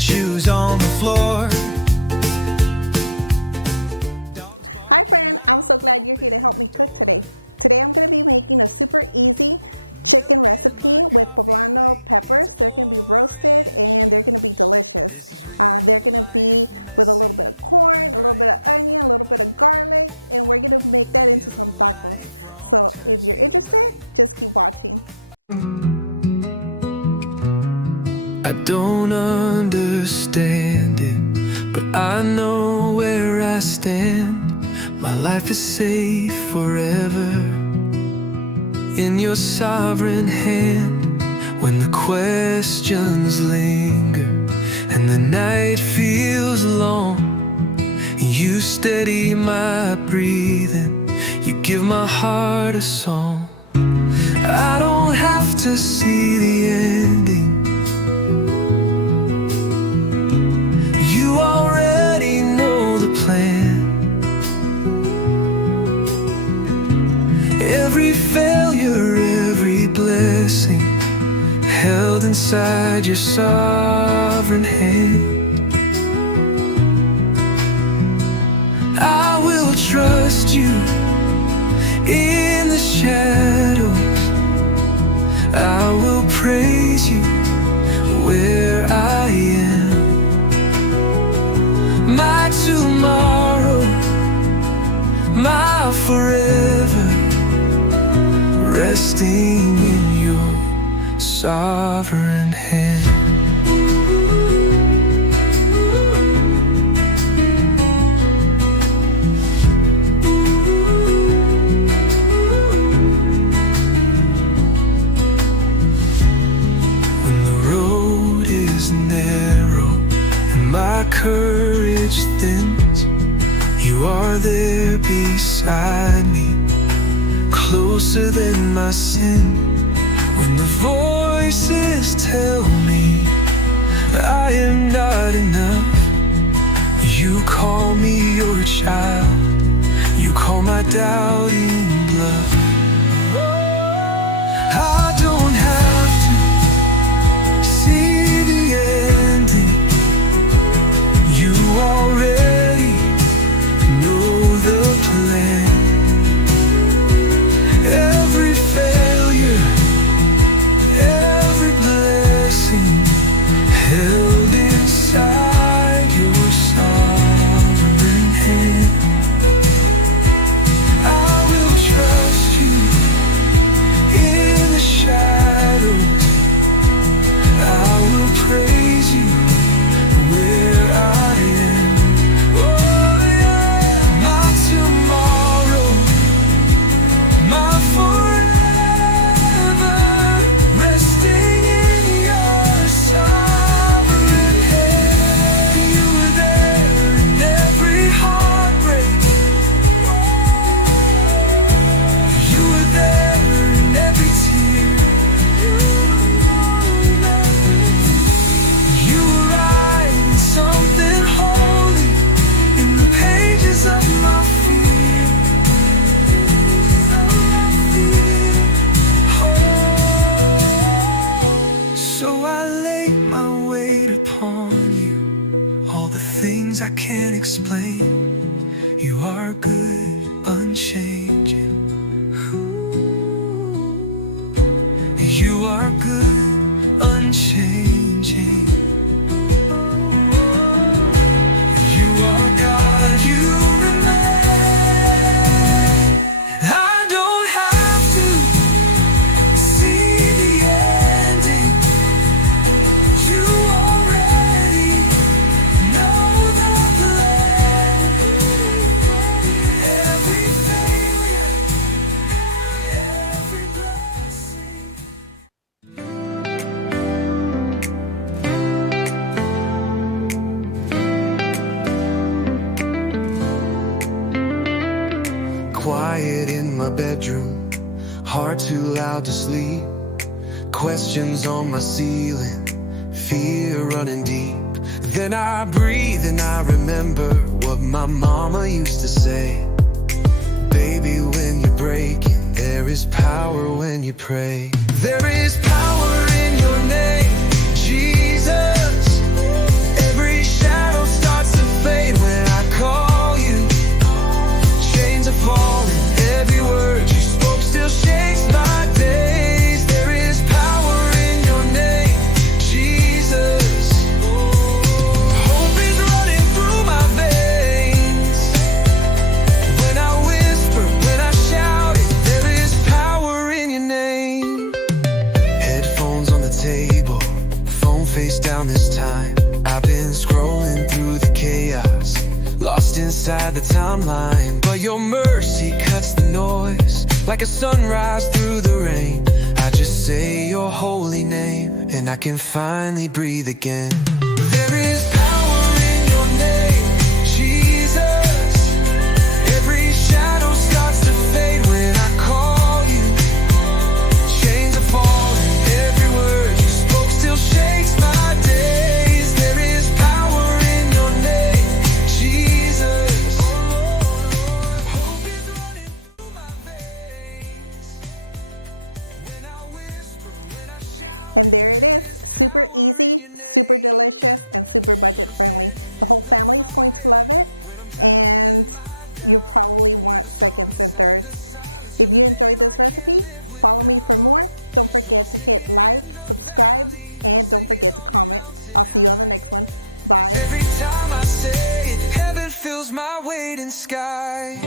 shoes on the floor. Dogs barking loud, open the door. Milk in my coffee, wait, it's orange juice. This is real life, messy and bright. Real life, wrong turns feel right. I don't understand it, but I know where I stand. My life is safe forever in your sovereign hand. When the questions linger and the night feels long, you steady my breathing, you give my heart a song. I don't have to see the ending, you already know the plan. Every failure, every blessing, held inside your sovereign hand. I will trust you in the shadows, I will praise you where I am. My tomorrow, my forever, resting in your sovereign hand. When the road is narrow and my courage thins, you are there beside me, closer than my sin. When the voices tell me I am not enough, you call me your child, you call my doubting bluff. I don't have to see the ending, you already know the plan. Every failure, every blessing, held inside your sovereign hand. I will trust you in the shadows, I will praise you where I am. Oh yeah, my tomorrow, my forever, resting in your sovereign hand. You were there in every heartbreak, you were there in every tear, you were writing something holy in the pages of my fear. So I lay my weight upon you, all the things I can't explain. You are good, unchanging. You are good, unchanging. You are God, you remain. I don't have to see the ending, you already know the plan. Every failure, every blessing. Quiet in my bedroom, heart too loud to sleep. Questions on my ceiling, fear running deep. Then I breathe and I remember what my mama used to say. Baby, when you're breaking, there is power when you pray. There is power in your name, Jesus. inside the timeline, but your mercy cuts the noise like a sunrise through the rain. I just say your holy name, and I can finally breathe again. There is power in your name, Jesus. Every shadow starts to fade when I call you. Chains are falling, every word you spoke still shakes my days. There is power in your name, Jesus. Hope is running through my veins. When I whisper, when I shout, there is power in your name. When I'm standing in the fire, when I'm drowning in my doubt, you're the song inside the silence, you're the name I can't live without. So I'll sing it in the valley, I'll sing it on the mountain high. Every time I say it, heaven fills my waiting sky.